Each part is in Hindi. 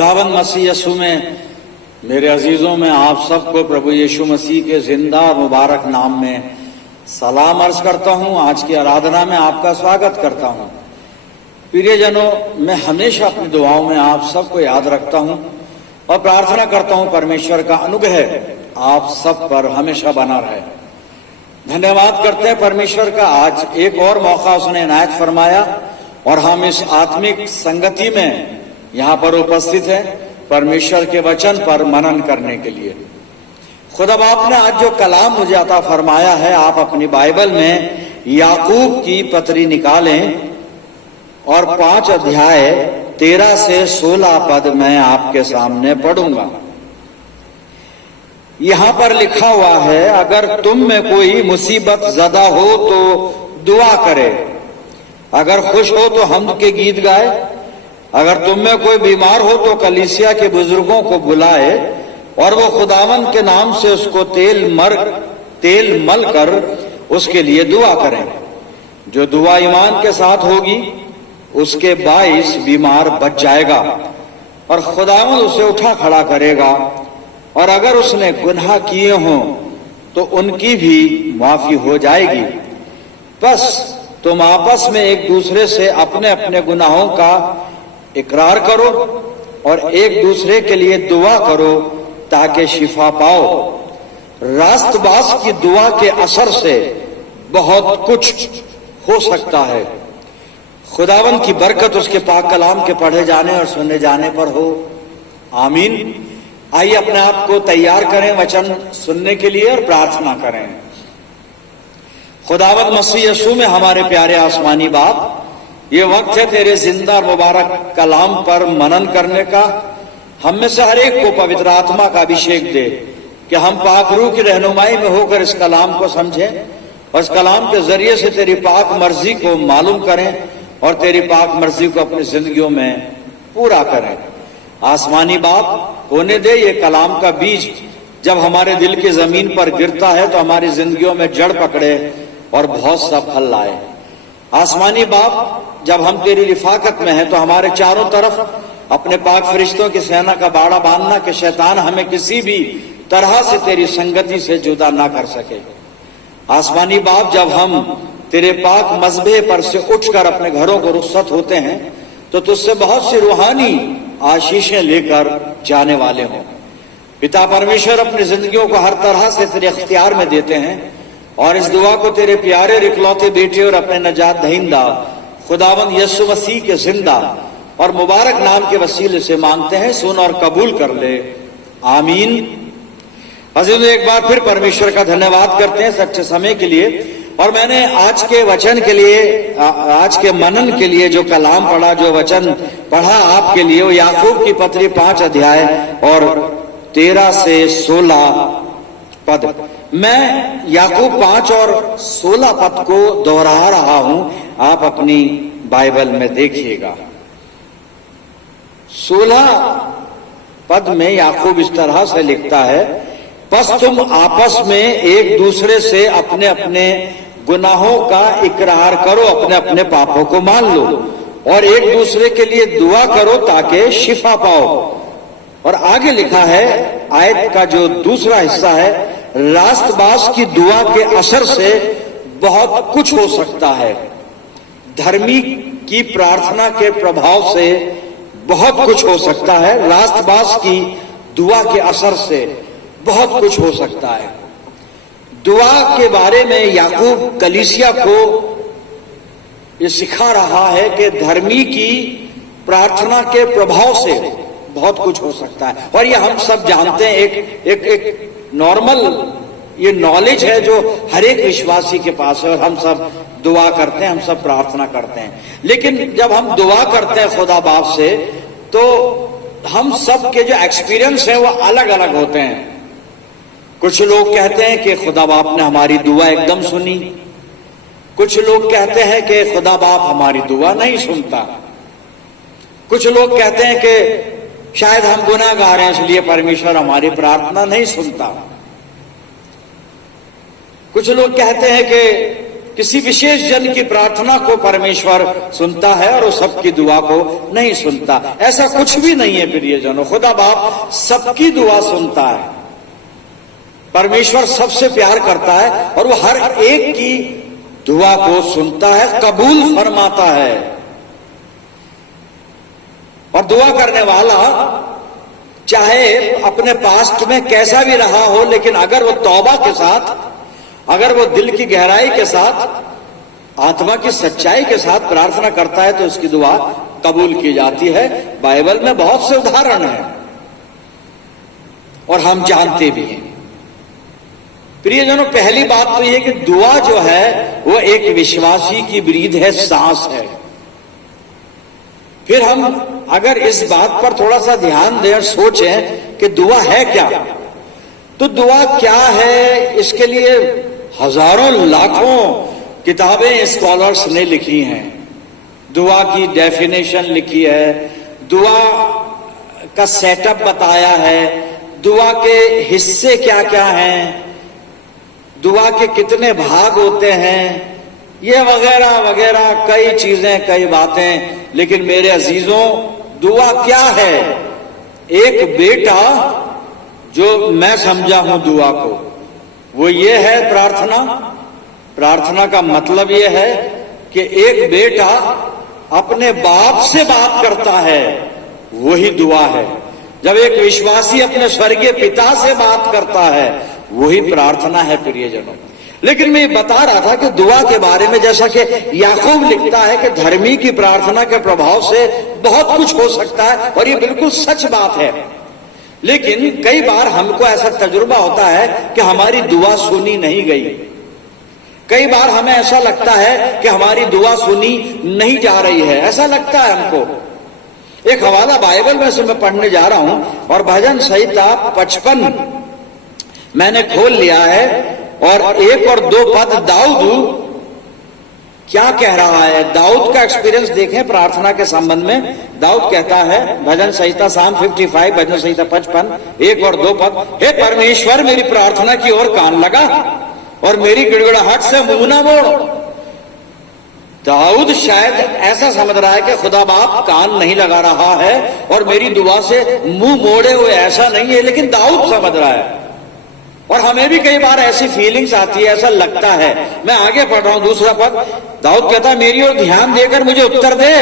खुदावंद मसीह यीशु में मेरे अजीजों में आप सबको प्रभु यीशु मसीह के जिंदा और मुबारक नाम में सलाम अर्ज करता हूं। आज की आराधना में आपका स्वागत करता हूं। प्रियजनों, मैं हमेशा अपनी दुआओं में आप सबको याद रखता हूं और प्रार्थना करता हूं परमेश्वर का अनुग्रह आप सब पर हमेशा बना रहे। धन्यवाद करते हैं परमेश्वर का, आज एक और मौका उसने इनायत फरमाया और हम इस आत्मिक संगति में यहाँ पर उपस्थित है परमेश्वर के वचन पर मनन करने के लिए। खुदा बाप ने आज जो कलाम मुझे अता फरमाया है, आप अपनी बाइबल में याकूब की पत्री निकालें और 5 अध्याय 13 से 16 पद मैं आपके सामने पढ़ूंगा। यहां पर लिखा हुआ है, अगर तुम में कोई मुसीबत ज़दा हो तो दुआ करे, अगर खुश हो तो हमद के गीत गाए, अगर तुम में कोई बीमार हो तो कलीसिया के बुजुर्गों को बुलाए और वो खुदावन के नाम से उसको तेल मल कर उसके लिए दुआ करें। जो दुआ ईमान के साथ होगी उसके 22 बीमार बच जाएगा और खुदावन उसे उठा खड़ा करेगा, और अगर उसने गुनाह किए हों तो उनकी भी माफी हो जाएगी। बस तुम आपस में एक दूसरे से अपने अपने गुनाहों का इकरार करो और एक दूसरे के लिए दुआ करो ताकि शिफा पाओ। रास्तबाज की दुआ के असर से बहुत कुछ हो सकता है। खुदावन की बरकत उसके पाक कलाम के पढ़े जाने और सुने जाने पर हो, आमीन। आइए अपने आप को तैयार करें वचन सुनने के लिए और प्रार्थना करें। खुदावंद मसीह यीशु में हमारे प्यारे आसमानी बाप, ये वक्त है तेरे जिंदा और मुबारक कलाम पर मनन करने का। हम में से हर एक को पवित्र आत्मा का अभिषेक दे कि हम पाक रूह की रहनुमाई में होकर इस कलाम को समझें और इस कलाम के जरिए से तेरी पाक मर्जी को मालूम करें और तेरी पाक मर्जी को अपनी जिंदगियों में पूरा करें। आसमानी बाप, होने दे ये कलाम का बीज जब हमारे दिल की जमीन पर गिरता है तो हमारी जिंदगियों में जड़ पकड़े और बहुत सा फल लाए। आसमानी बाप, जब हम तेरी रिफाकत में हैं तो हमारे चारों तरफ अपने पाक फरिश्तों की सेना का बाड़ा बांधना कि शैतान हमें किसी भी तरह से तेरी संगति से जुदा ना कर सके। आसमानी बाप, जब हम तेरे पाक मजबे पर से उठकर अपने घरों को रुखसत होते हैं तो तुझसे बहुत सी रूहानी आशीषें लेकर जाने वाले हों। पिता परमेश्वर अपनी जिंदगियों को हर तरह से तेरे अख्तियार में देते हैं और इस दुआ को तेरे प्यारे इकलौते बेटे और अपने नजात दहिंदा खुदावंद यीशु मसीह के जिंदा और मुबारक नाम के वसीले से मांगते हैं। सुन और कबूल कर ले, आमीन। अजीज, एक बार फिर परमेश्वर का धन्यवाद करते हैं सच्चे समय के लिए। और मैंने आज के वचन के लिए, आज के मनन के लिए जो कलाम पढ़ा, जो वचन पढ़ा आपके लिए, वो याकूब की पत्री 5 अध्याय और 13 से 16 पद। मैं याकूब 5 और 16 पद को दोहरा रहा हूं, आप अपनी बाइबल में देखिएगा। 16 पद में याकूब इस तरह से लिखता है, बस तुम आपस में एक दूसरे से अपने अपने गुनाहों का इकरार करो, अपने अपने पापों को मान लो और एक दूसरे के लिए दुआ करो ताकि शिफा पाओ। और आगे लिखा है, आयत का जो दूसरा हिस्सा है, रास्तबाज की दुआ के असर से बहुत कुछ हो सकता है। धर्मी की प्रार्थना के प्रभाव से बहुत कुछ हो सकता है। रास्तबाज की दुआ के असर से बहुत कुछ हो सकता है। दुआ के बारे में याकूब कलीसिया को ये सिखा रहा है कि धर्मी की प्रार्थना के प्रभाव से बहुत कुछ हो सकता है। और ये हम सब जानते हैं, एक नॉर्मल ये नॉलेज है जो हर एक विश्वासी के पास है और हम सब दुआ करते हैं, हम सब प्रार्थना करते हैं। लेकिन जब हम दुआ करते हैं खुदा बाप से तो हम सब के जो एक्सपीरियंस है वो अलग अलग होते हैं। कुछ लोग कहते हैं कि खुदा बाप ने हमारी दुआ एकदम सुनी, कुछ लोग कहते हैं कि खुदा बाप हमारी दुआ नहीं सुनता, कुछ लोग कहते हैं कि शायद हम गुनाहगार हैं इसलिए परमेश्वर हमारी प्रार्थना नहीं सुनता, कुछ लोग कहते हैं कि किसी विशेष जन की प्रार्थना को परमेश्वर सुनता है और वो सबकी दुआ को नहीं सुनता। ऐसा कुछ भी नहीं है प्रियजनों। खुदा बाप सबकी दुआ सुनता है। परमेश्वर सबसे प्यार करता है और वो हर एक की दुआ को सुनता है, कबूल फरमाता है। और दुआ करने वाला चाहे अपने पास्ट में कैसा भी रहा हो, लेकिन अगर वो तौबा के साथ, अगर वो दिल की गहराई के साथ, आत्मा की सच्चाई के साथ प्रार्थना करता है तो उसकी दुआ कबूल की जाती है। बाइबल में बहुत से उदाहरण हैं और हम जानते भी हैं। प्रियजनों, पहली बात तो यह कि दुआ जो है वो एक विश्वासी की ब्रीद है, सांस है। फिर हम अगर इस बात पर थोड़ा सा ध्यान दें और सोचें कि दुआ है क्या, तो दुआ क्या है, इसके लिए हजारों लाखों किताबें स्कॉलर्स ने लिखी हैं। दुआ की डेफिनेशन लिखी है, दुआ का सेटअप बताया है, दुआ के हिस्से क्या क्या हैं, दुआ के कितने भाग होते हैं, ये वगैरह वगैरह कई चीजें, कई बातें। लेकिन मेरे अजीजों, दुआ क्या है? एक बेटा जो मैं समझा हूं दुआ को, वो ये है प्रार्थना। प्रार्थना का मतलब ये है कि एक बेटा अपने बाप से बात करता है, वही दुआ है। जब एक विश्वासी अपने स्वर्गीय पिता से बात करता है, वही प्रार्थना है प्रियजनों। लेकिन मैं बता रहा था कि दुआ के बारे में, जैसा कि याकूब लिखता है कि धर्मी की प्रार्थना के प्रभाव से बहुत कुछ हो सकता है, और ये बिल्कुल सच बात है। लेकिन कई बार हमको ऐसा तजुर्बा होता है कि हमारी दुआ सुनी नहीं गई। कई बार हमें ऐसा लगता है कि हमारी दुआ सुनी नहीं जा रही है, ऐसा लगता है हमको। एक हवाला बाइबल में से मैं पढ़ने जा रहा हूं, और भजन संहिता 55 मैंने खोल लिया है, और 1 और 2 पद दाऊद क्या कह रहा है। दाऊद का एक्सपीरियंस देखें प्रार्थना के संबंध में। दाऊद कहता है, भजन संहिता साम 55, भजन संहिता 55, 1 और 2 पद, हे परमेश्वर मेरी प्रार्थना की ओर कान लगा और मेरी गिड़गिड़ाहट से मुंह ना मोड़। दाऊद शायद ऐसा समझ रहा है कि खुदा बाप कान नहीं लगा रहा है और मेरी दुआ से मुंह मोड़े हुए, ऐसा नहीं है, लेकिन दाऊद समझ रहा है। और हमें भी कई बार ऐसी फीलिंग्स आती है, ऐसा लगता है। मैं आगे पढ़ रहा हूं, दूसरा पद, दाऊद कहता है, मेरी ओर ध्यान देकर मुझे उत्तर दे,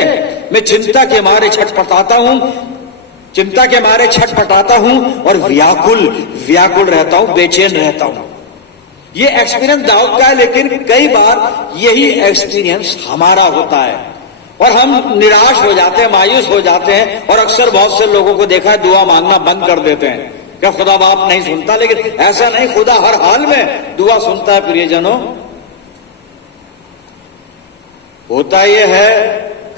मैं चिंता के मारे छटपटाता हूं, चिंता के मारे छटपटाता हूं और व्याकुल व्याकुल रहता हूं, बेचैन रहता हूं। ये एक्सपीरियंस दाऊद का है, लेकिन कई बार यही एक्सपीरियंस हमारा होता है और हम निराश हो जाते हैं, मायूस हो जाते हैं। और अक्सर बहुत से लोगों को देखा है दुआ मांगना बंद कर देते हैं, क्या खुदा बाप नहीं सुनता? लेकिन ऐसा नहीं, खुदा हर हाल में दुआ सुनता है प्रियजनों। होता यह है,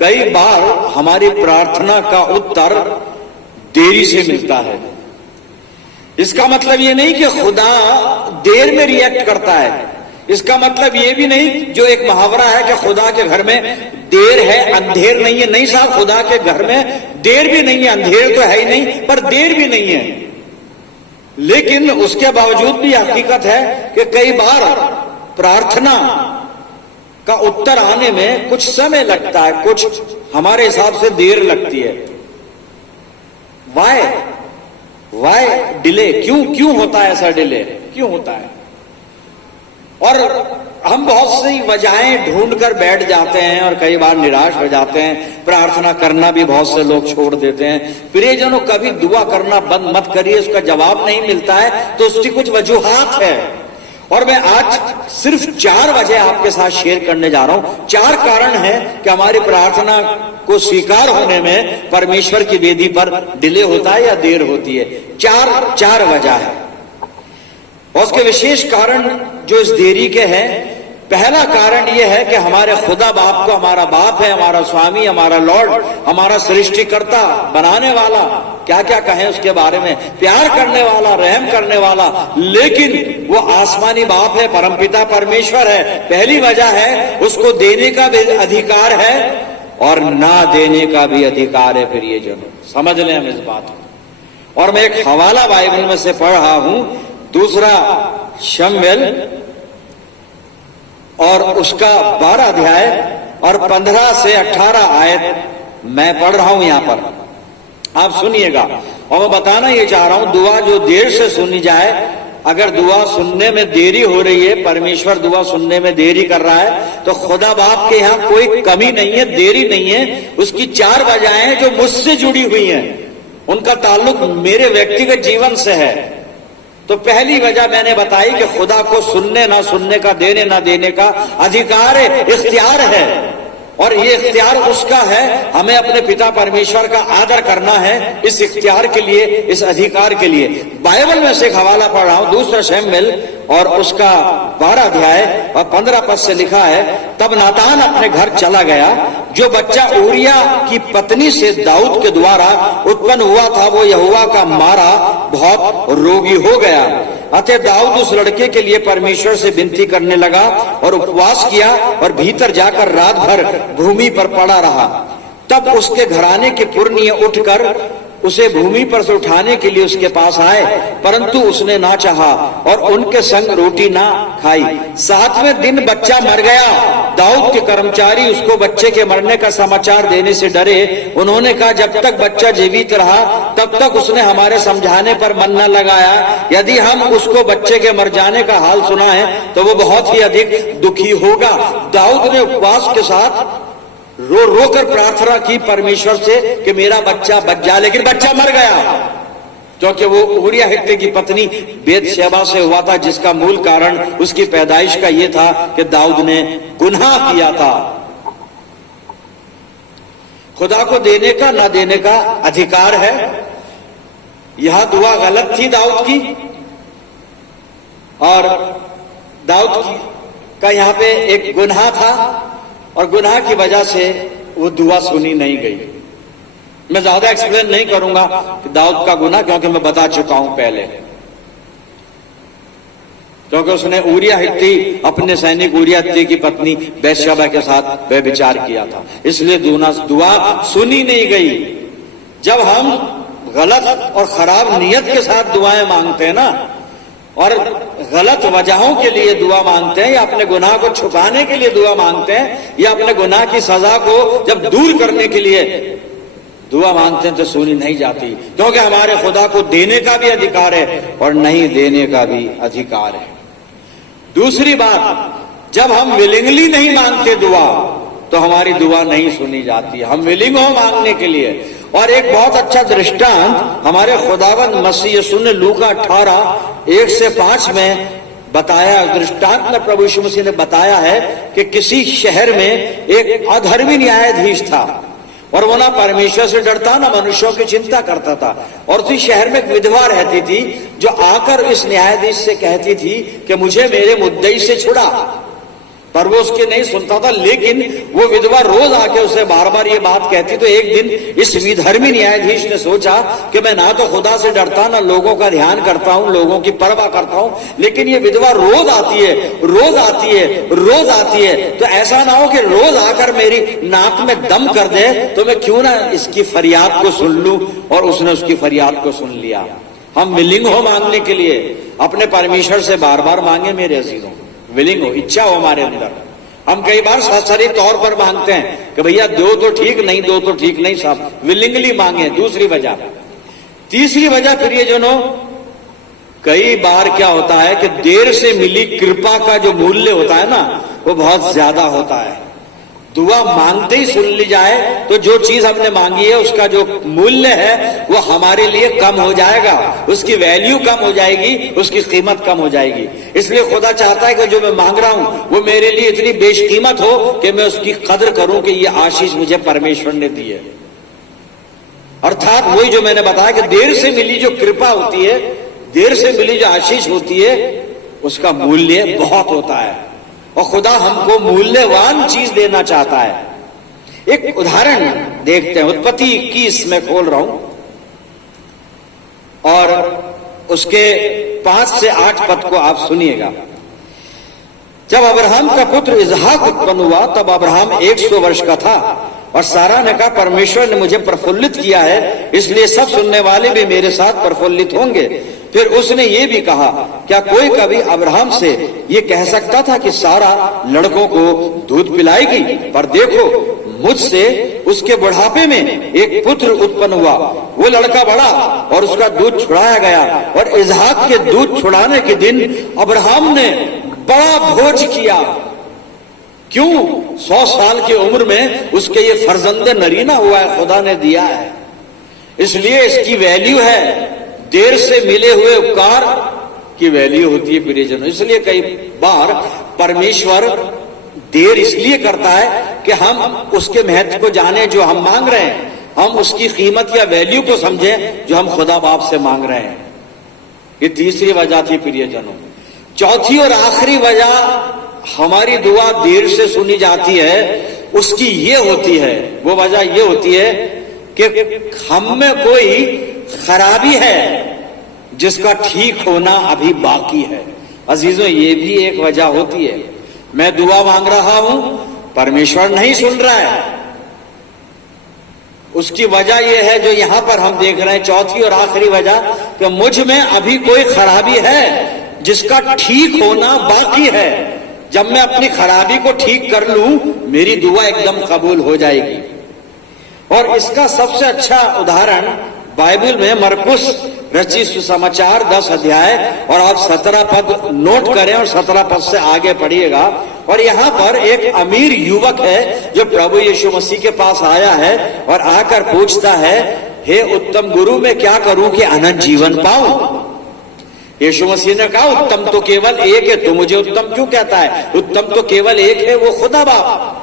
कई बार हमारी प्रार्थना का उत्तर देरी से मिलता है। इसका मतलब ये नहीं कि खुदा देर में रिएक्ट करता है। इसका मतलब ये भी नहीं, जो एक मुहावरा है कि खुदा के घर में देर है अंधेर नहीं है। नहीं साहब, खुदा के घर में देर भी नहीं है, अंधेर तो है ही नहीं, पर देर भी नहीं है। लेकिन उसके बावजूद भी हकीकत है कि कई बार प्रार्थना का उत्तर आने में कुछ समय लगता है, कुछ हमारे हिसाब से देर लगती है। Why delay? क्यों होता है ऐसा डिले? क्यों होता है? और हम बहुत सी वजहें ढूंढकर बैठ जाते हैं और कई बार निराश हो जाते हैं। प्रार्थना करना भी बहुत से लोग छोड़ देते हैं। प्रियजनों, कभी दुआ करना बंद मत करिए। उसका जवाब नहीं मिलता है तो उसकी कुछ वजूहात है, और मैं आज सिर्फ 4 वजह आपके साथ शेयर करने जा रहा हूं। 4 कारण हैं कि हमारी प्रार्थना को स्वीकार होने में परमेश्वर की वेदी पर डिले होता है या देर होती है। 4 वजह है, और उसके विशेष कारण जो इस देरी के हैं। पहला कारण यह है कि हमारे खुदा बाप को, हमारा बाप है, हमारा स्वामी, हमारा लॉर्ड, हमारा सृष्टिकर्ता, बनाने वाला, क्या क्या कहें उसके बारे में, प्यार करने वाला, रहम करने वाला, लेकिन वो आसमानी बाप है, परमपिता परमेश्वर है। पहली वजह है, उसको देने का भी अधिकार है और ना देने का भी अधिकार है। फिर ये जो समझ लें हम इस बात को। और मैं एक हवाला बाइबल में से पढ़ रहा हूं, 2 शमूएल और उसका 12 अध्याय और 15 से 18 आयत मैं पढ़ रहा हूं यहां पर, आप सुनिएगा। और मैं बताना ये चाह रहा हूं, दुआ जो देर से सुनी जाए, अगर दुआ सुनने में देरी हो रही है, परमेश्वर दुआ सुनने में देरी कर रहा है, तो खुदा बाप के यहां कोई कमी नहीं है, देरी नहीं है। उसकी 4 वजहें हैं जो मुझसे जुड़ी हुई हैं, उनका ताल्लुक मेरे व्यक्तिगत जीवन से है। तो पहली वजह मैंने बताई कि खुदा को सुनने ना सुनने का, देने ना देने का अधिकार है, इख्तियार है, और ये इख्तियार उसका है। हमें अपने पिता परमेश्वर का आदर करना है इस इख्तियार के लिए, इस अधिकार के लिए। बाइबल में से एक हवाला पढ़ रहा हूं, 2 शमूएल और उसका 12 अध्याय और 15 पद से लिखा है, तब नातान अपने घर चला गया। जो बच्चा ऊरिया की पत्नी से दाऊद के द्वारा उत्पन्न हुआ था, वो यहोवा का मारा बहुत रोगी हो गया। अतः दाऊद उस लड़के के लिए परमेश्वर से विनती करने लगा और उपवास किया और भीतर जाकर रात भर भूमि पर पड़ा रहा। तब उसके घराने के पुरनिये उठकर उसे भूमि पर से उठाने के लिए उसके पास आए, परंतु उसने ना चाहा और उनके संग रोटी ना खाई। 7वें दिन बच्चा मर गया। दाऊद के कर्मचारी उसको बच्चे के मरने का समाचार देने से डरे। उन्होंने कहा, जब तक बच्चा जीवित रहा तब तक उसने हमारे समझाने पर मन न लगाया। यदि हम उसको बच्चे के मर जाने का हाल सुनाएं तो वो बहुत ही अधिक दुखी होगा। दाऊद ने उपवास के साथ रो रो कर प्रार्थना की परमेश्वर से कि मेरा बच्चा बच जाए, लेकिन बच्चा मर गया, क्योंकि वो ऊरिया हित्ती की पत्नी बेतशेबा से हुआ था, जिसका मूल कारण उसकी पैदाइश का ये था कि दाऊद ने गुनाह किया था। खुदा को देने का ना देने का अधिकार है। यह दुआ गलत थी दाऊद की, और दाऊद का यहां पे एक गुनाह था, और गुनाह की वजह से वो दुआ सुनी नहीं गई। मैं ज्यादा एक्सप्लेन नहीं करूंगा कि दाऊद का गुनाह, क्योंकि मैं बता चुका हूं पहले। क्योंकि उसने ऊरिया हित्ती, अपने सैनिक ऊरिया हित्ती की पत्नी बैतशेबा के साथ व्यभिचार किया था, इसलिए दुआ सुनी नहीं गई। जब हम गलत और खराब नियत के साथ दुआएं मांगते हैं ना, और गलत वजहों के लिए दुआ मांगते हैं, या अपने गुनाह को छुपाने के लिए दुआ मांगते हैं, या अपने गुनाह की सजा को जब दूर करने के लिए दुआ मांगते हैं, तो सुनी नहीं जाती। क्योंकि हमारे खुदा को देने का भी अधिकार है और नहीं देने का भी अधिकार है। दूसरी बात, जब हम विलिंगली नहीं मांगते दुआ, तो हमारी दुआ नहीं सुनी जाती। हम विलिंग हो मांगने के लिए। और एक बहुत अच्छा दृष्टांत हमारे खुदावंद मसीह यीशु ने लूका 18:1-5 में बताया। दृष्टांत में प्रभु यीशु मसीह ने बताया है कि किसी शहर में एक अधर्मी न्यायाधीश था, और वो ना परमेश्वर से डरता ना मनुष्यों की चिंता करता था। और उसी शहर में एक विधवा रहती थी, जो आकर इस न्यायाधीश से कहती थी कि मुझे मेरे मुद्दई से छुड़ा, पर वो उसके नहीं सुनता था। लेकिन वो विधवा रोज आके उसे बार बार ये बात कहती। तो एक दिन इस विधर्मी न्यायाधीश ने सोचा कि मैं ना तो खुदा से डरता, ना लोगों का ध्यान करता हूं, लोगों की परवाह करता हूं, लेकिन ये विधवा रोज आती है, रोज आती है, रोज आती है, तो ऐसा ना हो कि रोज आकर मेरी नाक में दम कर दे, तो मैं क्यों ना इसकी फरियाद को सुन लूं। और उसने उसकी फरियाद को सुन लिया। हम विलिंग हो मांगने के लिए, अपने परमेश्वर से बार बार मांगे मेरे अजीजों, विलिंग हो, इच्छा हो हमारे अंदर। हम कई बार शास्त्रीय तौर पर मांगते हैं कि भैया दो तो ठीक नहीं, दो तो ठीक नहीं, साहब विलिंगली मांगे। दूसरी वजह, तीसरी वजह फिर ये जो कई बार क्या होता है कि देर से मिली कृपा का जो मूल्य होता है ना, वो बहुत ज्यादा होता है। दुआ मांगते ही सुन ली जाए तो जो चीज हमने मांगी है उसका जो मूल्य है वो हमारे लिए कम हो जाएगा, उसकी वैल्यू कम हो जाएगी, उसकी कीमत कम हो जाएगी। इसलिए खुदा चाहता है कि जो मैं मांग रहा हूं वो मेरे लिए इतनी बेशकीमत हो कि मैं उसकी कदर करूं कि ये आशीष मुझे परमेश्वर ने दी है। अर्थात वही जो मैंने बताया कि देर से मिली जो कृपा होती है, देर से मिली जो आशीष होती है, उसका मूल्य बहुत होता है, और खुदा हमको मूल्यवान चीज देना चाहता है। एक उदाहरण देखते हैं, उत्पत्ति 21 में खोल रहा हूं और उसके 5 से 8 पद को आप सुनिएगा। जब अब्राहम का पुत्र इसहाक उत्पन्न हुआ तब अब्राहम 100 वर्ष का था और सारा ने कहा परमेश्वर ने मुझे प्रफुल्लित किया है, इसलिए सब सुनने वाले भी मेरे साथ प्रफुल्लित होंगे। फिर उसने ये भी कहा, क्या कोई कभी अब्राहम से ये कह सकता था कि सारा लड़कों को दूध पिलाएगी? पर देखो, मुझसे उसके बुढ़ापे में एक पुत्र उत्पन्न हुआ। वो लड़का बड़ा और उसका दूध छुड़ाया गया, और इसहाक के दूध छुड़ाने के दिन अब्राहम ने बड़ा भोज किया। क्यों? 100 साल की उम्र में उसके ये फर्जंद नरीना हुआ है, खुदा ने दिया है, इसलिए इसकी वैल्यू है। देर से मिले हुए उपकार की वैल्यू होती है प्रियजनों। इसलिए कई बार परमेश्वर देर इसलिए करता है कि हम उसके महत्व को जाने जो हम मांग रहे हैं, हम उसकी कीमत या वैल्यू को समझें जो हम खुदा बाप से मांग रहे हैं। ये तीसरी वजह थी प्रियजनों। चौथी और आखिरी वजह हमारी दुआ देर से सुनी जाती है, उसकी ये होती है, वो वजह ये होती है कि हम में कोई खराबी है जिसका ठीक होना अभी बाकी है। अजीजों, ये भी एक वजह होती है। मैं दुआ मांग रहा हूं, परमेश्वर नहीं सुन रहा है। उसकी वजह यह है जो यहां पर हम देख रहे हैं, चौथी और आखिरी वजह, कि मुझ में अभी कोई खराबी है जिसका ठीक होना बाकी है। जब मैं अपनी खराबी को ठीक कर लूं, मेरी दुआ एकदम कबूल हो जाएगी। और इसका सबसे अच्छा उदाहरण बाइबल में मरकुस रचित सुसमाचार 10 अध्याय, और आप 17 पद नोट करें और 17 पद से आगे पढ़िएगा। और यहाँ पर एक अमीर युवक है जो प्रभु यीशु मसीह के पास आया है और आकर पूछता है, हे उत्तम गुरु, मैं क्या करूं कि अनंत जीवन पाऊं? यीशु मसीह ने कहा, उत्तम तो केवल एक है। तू मुझे उत्तम क्यों कहता है? उत्तम तो केवल एक है, वो खुदा बाप।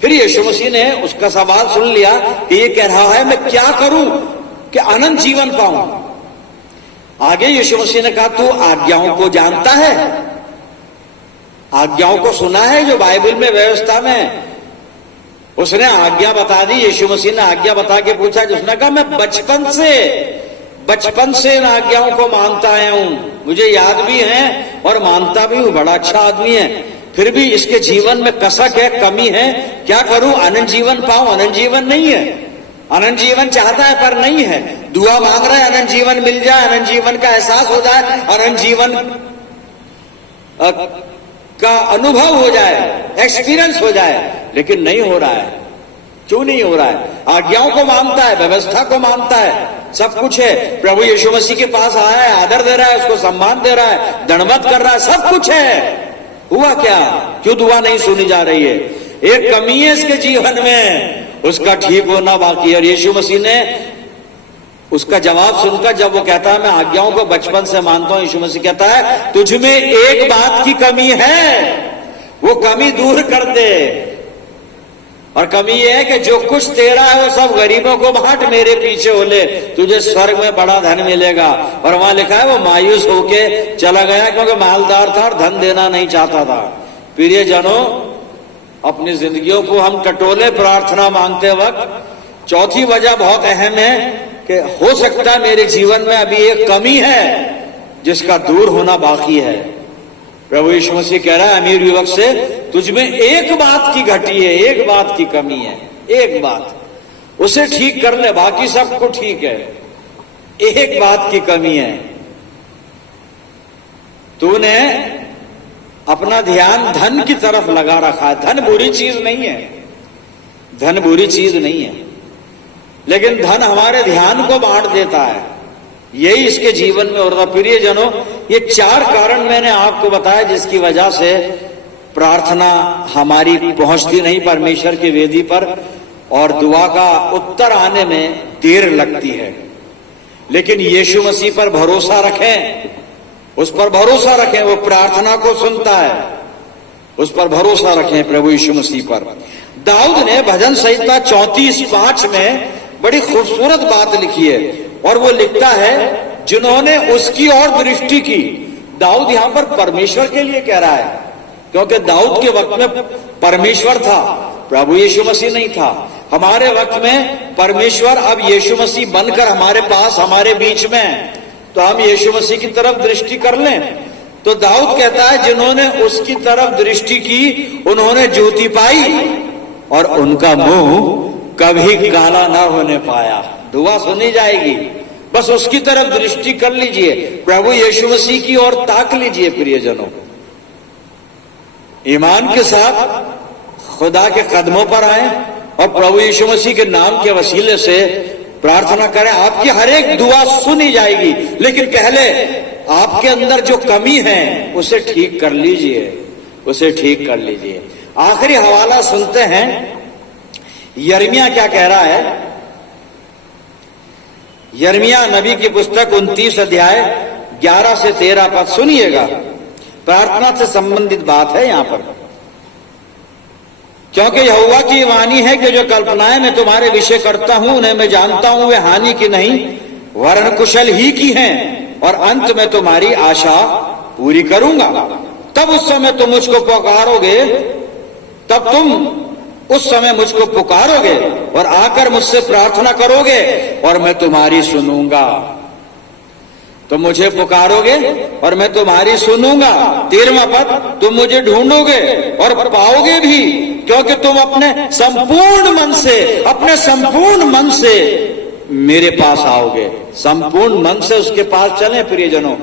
फिर यीशु मसीह ने उसका सवाल सुन लिया कि ये कह रहा है, मैं क्या करूं कि अनंत जीवन पाऊं? आगे यीशु मसीह ने कहा, तू आज्ञाओं को जानता है? आज्ञाओं को सुना है जो बाइबल में व्यवस्था में? उसने आज्ञा बता दी। यीशु मसीह ने आज्ञा बता के पूछा, जिसने कहा, मैं बचपन से इन आज्ञाओं को मानता आया हूं, मुझे याद भी है और मानता भी हूं, बड़ा अच्छा आदमी है। फिर भी इसके जीवन में कसक है, कमी है, क्या करूं? अनंत जीवन पाऊं। अनंत जीवन नहीं है। अनंत जीवन चाहता है पर नहीं है। दुआ मांग रहा है, अनंत जीवन मिल जाए, अनंत जीवन का एहसास हो जाए, अनंत जीवन का अनुभव हो जाए, एक्सपीरियंस हो जाए, लेकिन नहीं हो रहा है। क्यों नहीं हो रहा है? आज्ञाओं को मानता है, व्यवस्था को मानता है, सब कुछ है। प्रभु यीशु मसीह के पास आया है, आदर दे रहा है, उसको सम्मान दे रहा है, दंडवत कर रहा है, सब कुछ है। हुआ क्या? क्यों दुआ नहीं सुनी जा रही है? एक कमी है इसके जीवन में, उसका ठीक होना बाकी है। और यीशु मसीह ने उसका जवाब सुनकर, जब वो कहता है मैं आज्ञाओं को बचपन से मानता हूं, यीशु मसीह कहता है, तुझ में एक बात की कमी है, वो कमी दूर कर दे। और कमी यह है कि जो कुछ तेरा है वो सब गरीबों को बांट, मेरे पीछे हो ले, तुझे स्वर्ग में बड़ा धन मिलेगा। और वहां लिखा है वो मायूस होके चला गया क्योंकि मालदार था और धन देना नहीं चाहता था। प्रियजनों, अपनी जिंदगियों को हम टटोले प्रार्थना मांगते वक्त चौथी वजह बहुत अहम है कि हो सकता है मेरे जीवन में अभी एक कमी है जिसका दूर होना बाकी है। प्रभु यीशु मसीह कह रहा है अमीर युवक से, तुझमें एक बात की घटी है, एक बात की कमी है, एक बात, उसे ठीक कर ले, बाकी सब कुछ ठीक है। एक बात की कमी है, तूने अपना ध्यान धन की तरफ लगा रखा है। धन बुरी चीज नहीं है, धन बुरी चीज नहीं है, लेकिन धन हमारे ध्यान को बांट देता है। यही इसके जीवन में हो रहा। प्रियजनों, ये 4 कारण मैंने आपको बताया जिसकी वजह से प्रार्थना हमारी पहुंचती नहीं परमेश्वर की वेदी पर, और दुआ का उत्तर आने में देर लगती है। लेकिन यीशु मसीह पर भरोसा रखें, उस पर भरोसा रखें, वो प्रार्थना को सुनता है, उस पर भरोसा रखें प्रभु यीशु मसीह पर। दाऊद ने भजन संहिता 34:5 में बड़ी खूबसूरत बात लिखी है, और वो लिखता है, जिन्होंने उसकी ओर दृष्टि की। दाऊद यहां पर परमेश्वर के लिए कह रहा है, क्योंकि दाऊद के वक्त में परमेश्वर था, प्रभु यीशु मसीह नहीं था। हमारे वक्त में परमेश्वर अब यीशु मसीह बनकर हमारे पास, हमारे बीच में, तो हम यीशु मसीह की तरफ दृष्टि कर लें। तो दाऊद कहता है, जिन्होंने उसकी तरफ दृष्टि की उन्होंने ज्योति पाई। और उनका मुंह कभी काला ना होने पाया। दुआ सुनी जाएगी, बस उसकी तरफ दृष्टि कर लीजिए, प्रभु यीशु मसीह की ओर ताक लीजिए। प्रियजनों, ईमान के साथ खुदा के कदमों पर आए और प्रभु यीशु मसीह के नाम के वसीले से प्रार्थना करें। आपकी हर एक दुआ सुनी जाएगी, लेकिन पहले आपके अंदर जो कमी है उसे ठीक कर लीजिए, उसे ठीक कर लीजिए। आखिरी हवाला सुनते हैं, यिर्मयाह क्या कह रहा है। यिर्मयाह नबी की पुस्तक 29 अध्याय 11 से 13 पद सुनिएगा। प्रार्थना से संबंधित बात है यहां पर। क्योंकि यहोवा की वाणी है कि जो कल्पनाएं मैं तुम्हारे विषय करता हूं उन्हें मैं जानता हूं, वे हानि की नहीं वरन कुशल ही की हैं, और अंत में तुम्हारी आशा पूरी करूंगा। तब उस समय तुम मुझको पुकारोगे, तब तुम उस समय मुझको पुकारोगे और आकर मुझसे प्रार्थना करोगे और मैं तुम्हारी सुनूंगा। तुम मुझे पुकारोगे और मैं तुम्हारी सुनूंगा। 13वां पद, तुम मुझे ढूंढोगे और पाओगे भी, क्योंकि तुम अपने संपूर्ण मन से मेरे पास आओगे। संपूर्ण मन से उसके पास चलें। प्रियजनों,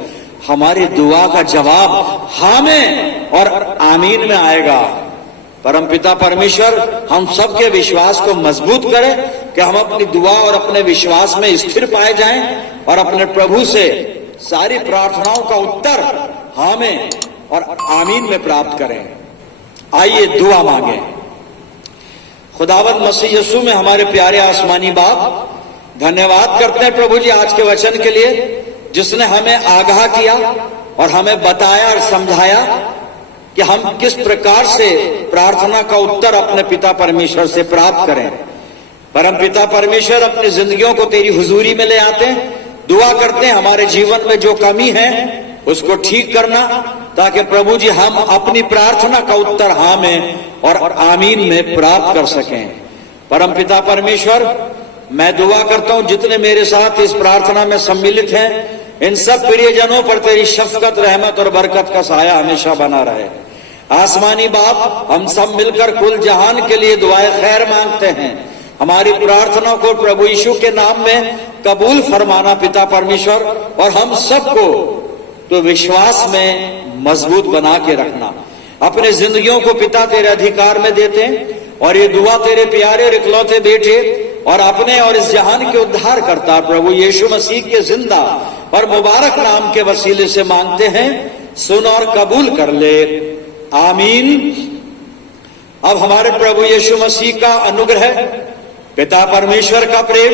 हमारी दुआ का जवाब हाँ में और आमीन में आएगा। परमपिता परमेश्वर हम सबके विश्वास को मजबूत करे कि हम अपनी दुआ और अपने विश्वास में स्थिर पाए जाएं और अपने प्रभु से सारी प्रार्थनाओं का उत्तर हाँ में और आमीन में प्राप्त करें। आइए दुआ मांगे। खुदावंद मसीह यीशु में हमारे प्यारे आसमानी बाप, धन्यवाद करते हैं प्रभु जी आज के वचन के लिए, जिसने हमें आगाह किया और हमें बताया और समझाया कि हम किस प्रकार से प्रार्थना का उत्तर अपने पिता परमेश्वर से प्राप्त करें। परम पिता परमेश्वर अपनी जिंदगियों को तेरी हुजूरी में ले आते हैं, दुआ करते हैं हमारे जीवन में जो कमी है उसको ठीक करना, ताकि प्रभु जी हम अपनी प्रार्थना का उत्तर हाँ में और आमीन में प्राप्त कर सकें। परम पिता परमेश्वर, मैं दुआ करता हूं जितने मेरे साथ इस प्रार्थना में सम्मिलित हैं, इन सब प्रियजनों पर तेरी शफकत, रहमत और बरकत का साया हमेशा बना रहे। आसमानी बाप, हम सब मिलकर कुल जहान के लिए दुआए खैर मांगते हैं। हमारी प्रार्थना को प्रभु यीशु के नाम में कबूल फरमाना पिता परमेश्वर, और हम सबको तो विश्वास में मजबूत बना के रखना। अपने जिंदगियों को पिता तेरे अधिकार में देते हैं और ये दुआ तेरे प्यारे और इकलौते बेटे और अपने और इस जहान के उद्धार करता प्रभु यीशु मसीह के जिंदा और मुबारक नाम के वसीले से मांगते हैं। सुन और कबूल कर ले, आमीन। अब हमारे प्रभु यीशु मसीह का अनुग्रह, पिता परमेश्वर का प्रेम,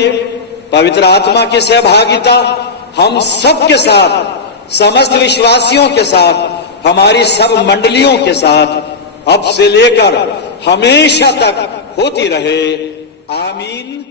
पवित्र आत्मा की सहभागिता हम सब के साथ, समस्त विश्वासियों के साथ, हमारी सब मंडलियों के साथ अब से लेकर हमेशा तक होती रहे, आमीन।